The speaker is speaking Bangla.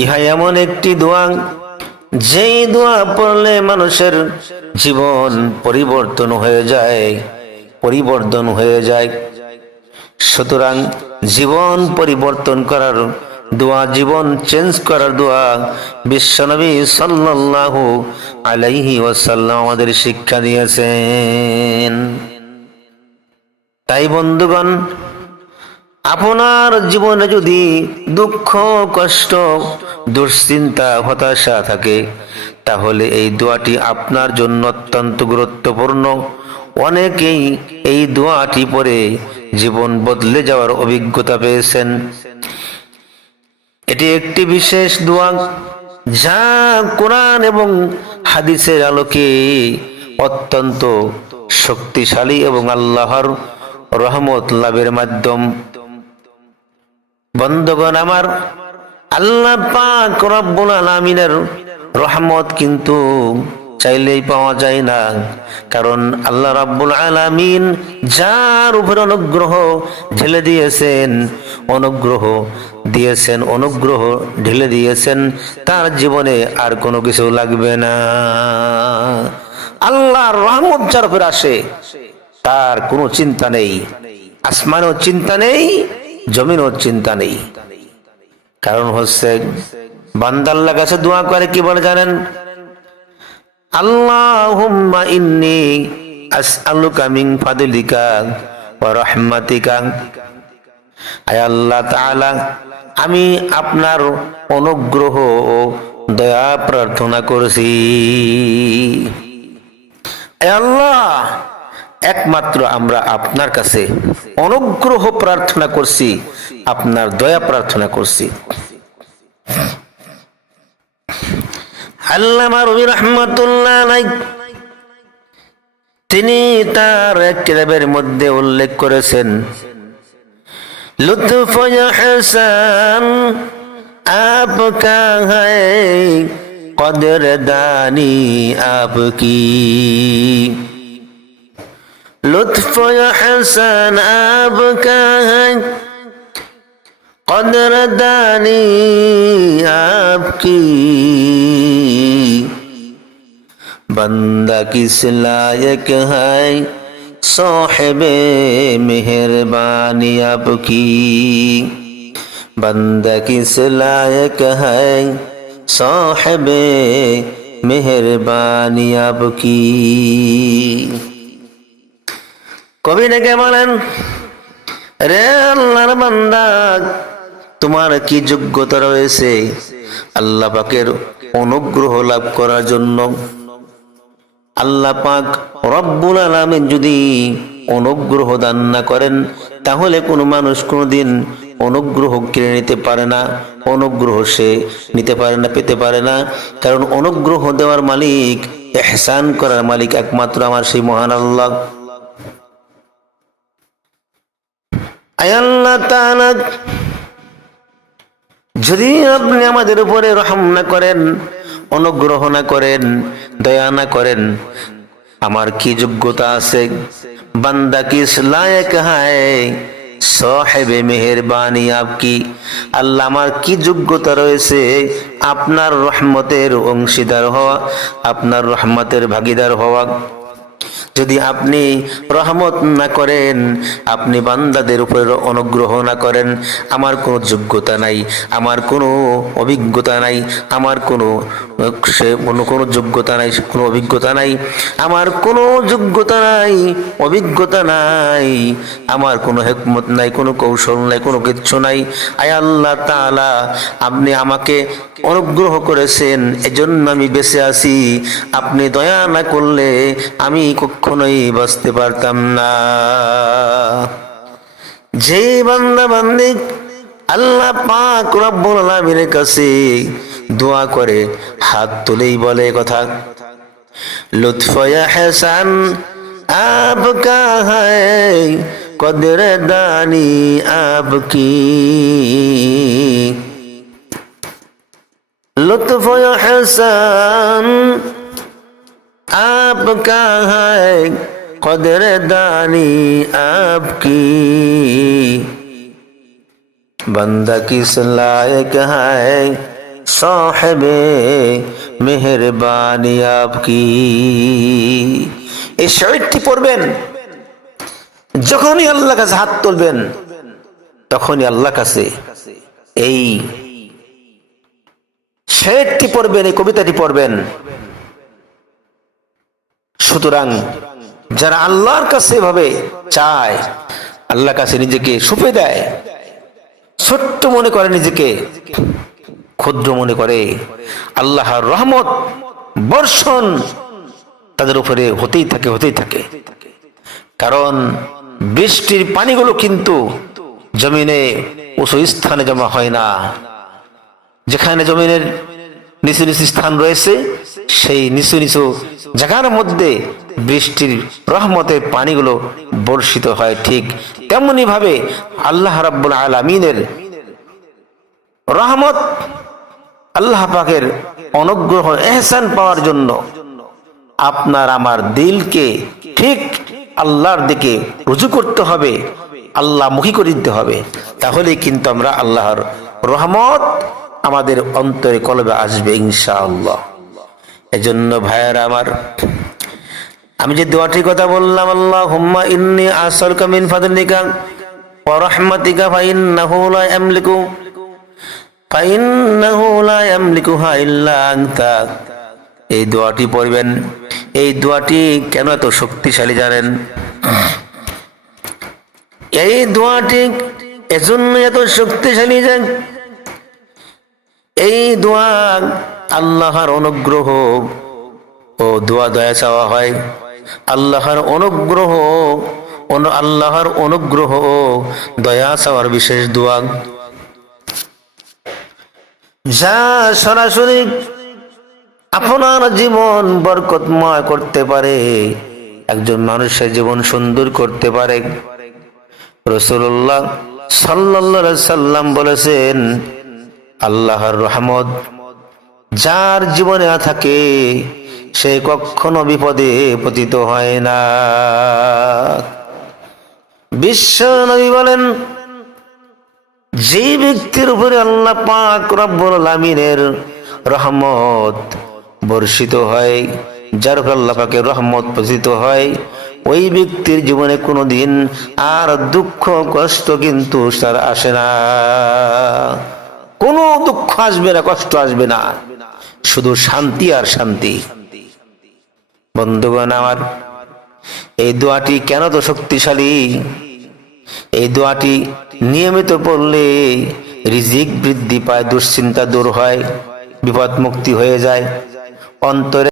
ইহা এমন একটি দোয়া, যেই দোয়া পড়লে মানুষের জীবন পরিবর্তন হয়ে যায়। সুতরাং জীবন পরিবর্তন করার দোয়া, জীবন চেঞ্জ করার দোয়া বিশ্বনবী সাল্লাল্লাহু আলাইহি ওয়াসাল্লাম আমাদের শিক্ষা দিয়েছেন। তাই বন্ধুগণ, আপনার জীবনে যদি দুঃখ, কষ্ট, দুশ্চিন্তা, হতাশা থাকে, তাহলে এই দোয়াটি আপনার জন্য অত্যন্ত গুরুত্বপূর্ণ। অনেকেই এই দোয়াটি পড়ে জীবন বদলে যাওয়ার অভিজ্ঞতা পেয়েছেন। এটি একটি বিশেষ দোয়া, যা কোরআন এবং হাদিসের আলোকে অত্যন্ত শক্তিশালী এবং আল্লাহর রহমত লাভের মাধ্যম। বন্ধুগণ আমার, আল্লাহ পাক রব্বুল আলামিনের রহমত কিন্তু চাইলেই পাওয়া যায় না। কারণ আল্লাহ রাব্বুল আলামিন যার উপর অনুগ্রহ ঢেলে দিয়েছেন, ঢেলে দিয়েছেন, তার জীবনে আর কোনো কিছু লাগবে না। আল্লাহর রহমত যার উপর আসে, তার কোনো চিন্তা নেই, আসমানও চিন্তা নেই, জমিনও চিন্তা নেই। কারণ হচ্ছে বান্দা আল্লাহর কাছে দোয়া করে কি বলে জানেন? আল্লাহুম্মা ইন্নী আসআলুকা মিন ফাদলিকা ওয়া রাহমাতিকা। আয় আল্লাহ তাআলা, আমি আপনার অনুগ্রহ ও দয়া প্রার্থনা করছি। আয় আল্লাহ, একমাত্র আমরা আপনার কাছে অনুগ্রহ প্রার্থনা করছি, আপনার দয়া প্রার্থনা করছি। আল্লামা রুমি রাহমাতুল্লাহ আলাইহি তিনি তার কিতাবের মধ্যে উল্লেখ করেছেন, লুৎফ ইহসান আপকা হ্যায়, কদরদানি আপকি। लुत्फ हसन आपका है, कदरदानी आपकी। बंदा किस लायक है, साहिबे मेहरबानी आपकी। बंदा किस लायक है, साहिबे मेहरबानी आपकी। কবি ডেকে বলেন, রে আল্লাহর বান্দা, তোমার কি যোগ্যতা রয়েছে আল্লাহ পাকের অনুগ্রহ লাভ করার জন্য? আল্লাহ পাক রব্বুল আলামিন যদি অনুগ্রহ দান না করেন, তাহলে কোনো মানুষ কোনোদিন অনুগ্রহ কিনে নিতে পারে না, অনুগ্রহ সে নিতে পারে না, পেতে পারে না। কারণ অনুগ্রহ দেওয়ার মালিক, ইহসান করার মালিক একমাত্র আমার সেই মহান আল্লাহ। আল্লাহ তাআলা যদি আপনি আমাদের উপরে রহম না করেন, অনুগ্রহ না করেন, দয়া না করেন, আমার কি যোগ্যতা আছে? বান্দা কিস লায়ক হায়, সাহেবে মেহেরবানি আপকি। আল্লাহ, আমার কি যোগ্যতা রয়েছে আপনার রহমতের অংশীদার হওয়া, আপনার রহমতের ভাগীদার হওয়া? যদি আপনি রহমত না করেন, আপনি বান্দাদের উপর অনুগ্রহ না করেন, আমার কোনো যোগ্যতা নাই, আমার কোনো অভিজ্ঞতা নাই, আমার কোনো যোগ্যতা নাই, কোনো অভিজ্ঞতা নাই, আমার কোনো যোগ্যতা নাই, অভিজ্ঞতা নাই, আমার কোনো হিকমত নাই, কোনো কৌশল নাই, কোনো কিচ্ছু নাই। আয় আল্লাহ তাআলা, আপনি আমাকে অনুগ্রহ করেছেন, এজন্য আমি বেঁচে আছি। আপনি দয়া না করলে আমি কখনোই বাঁচতে পারতাম না। যে বান্দা বান্দি আল্লাহ পাক রব্বুল আলামিনের কাছে দোয়া করে, হাত তুলেই বলে কথা, লুৎফ ইহসান আপকা হ্যায়, কদরদানি আপকি। लुत्फ इहसान आपका है, कदरदानी आपकी। बंदा किस लायक है, সাহেবে মেহেরবানি আপকি। এই শরীরটি পড়বেন, যখনই আল্লাহ কাছে হাত তুলবেন তখনই আল্লাহ কাছে এই শেরটি পড়বেন, এই কবিতাটি পড়বেন। সুতরাং যারা আল্লাহর কাছে এভাবে চায়, আল্লাহর কাছে নিজেকে সঁপে দেয়, ছোট্ট মনে করে, নিজেকে ক্ষুদ্র মনে করে, আল্লাহর রহমত বর্ষণ তাদের উপরে হতেই থাকে। কারণ বৃষ্টির পানিগুলো কিন্তু জমিনে উঁচু স্থানে জমা হয় না। যেখানে জমিনের নিচু নিচু স্থান রয়েছে, সেই নিচু নিচু জায়গার মধ্যে বৃষ্টির রহমতের পানিগুলো বর্ষিত হয়। ঠিক তেমনি ভাবে আল্লাহ রাব্বুল আলামিনের রহমত, আল্লাহ পাকের অনুগ্রহ, ইহসান পাওয়ার জন্য আপনার আমার দিলকে ঠিক আল্লাহর দিকে রুজু করতে হবে, আল্লাহমুখী করে দিতে হবে। তাহলেই কিন্তু আমরা আল্লাহর রহমত আমাদের অন্তরে কলবে আসবে ইনশাআল্লাহ। এজন্য ভাইয়েরা আমার, আমি যে দোয়াটির কথা বললাম, আল্লাহুম্মা ইন্নী আসআলুকা মিন ফাদলিকা ওয়া রাহমাতিকা ফাইন্নাহু লা ইয়ামলিকুহা ইল্লা আনতা। এই দোয়াটি পড়বেন। এই দোয়াটি কেন এত শক্তিশালী জানেন? এই দোয়াটি এজন্য এত শক্তিশালী যে এই দোয়া আল্লাহর অনুগ্রহ ও দয়া চাওয়া হয়। আল্লাহর অনুগ্রহ ও দয়া চাওয়ার বিশেষ দোয়া, যা সরাসরি আপনার জীবন বরকতময় করতে পারে, একজন মানুষের জীবন সুন্দর করতে পারে। রাসূলুল্লাহ সাল্লাল্লাহু আলাইহি সাল্লাম বলেছেন, আল্লাহর রহমত যার জীবনে থাকে সে কখনো বিপদে পতিত হয় না। বিশ্ব নবী বলেন, যে ব্যক্তির উপরে আল্লাহ পাক রব্বুল আলামিনের রহমত বর্ষিত হয়, যার উপর আল্লাহ পাকের রহমত পতিত হয়, ওই ব্যক্তির জীবনে কোনোদিন আর দুঃখ কষ্ট কিন্তু তার আসে না। কোনো দুঃখ আসবে না, কষ্ট আসবে না, শুধু শান্তি আর শান্তি। বন্ধুগণ আমার, এই দোয়াটি কেন তো শক্তিশালী? এই দোয়াটি নিয়মিত পড়লে রিজিক বৃদ্ধি পায়, দুশ্চিন্তা দূর হয়, বিপদ মুক্তি হয়ে যায়, অন্তরে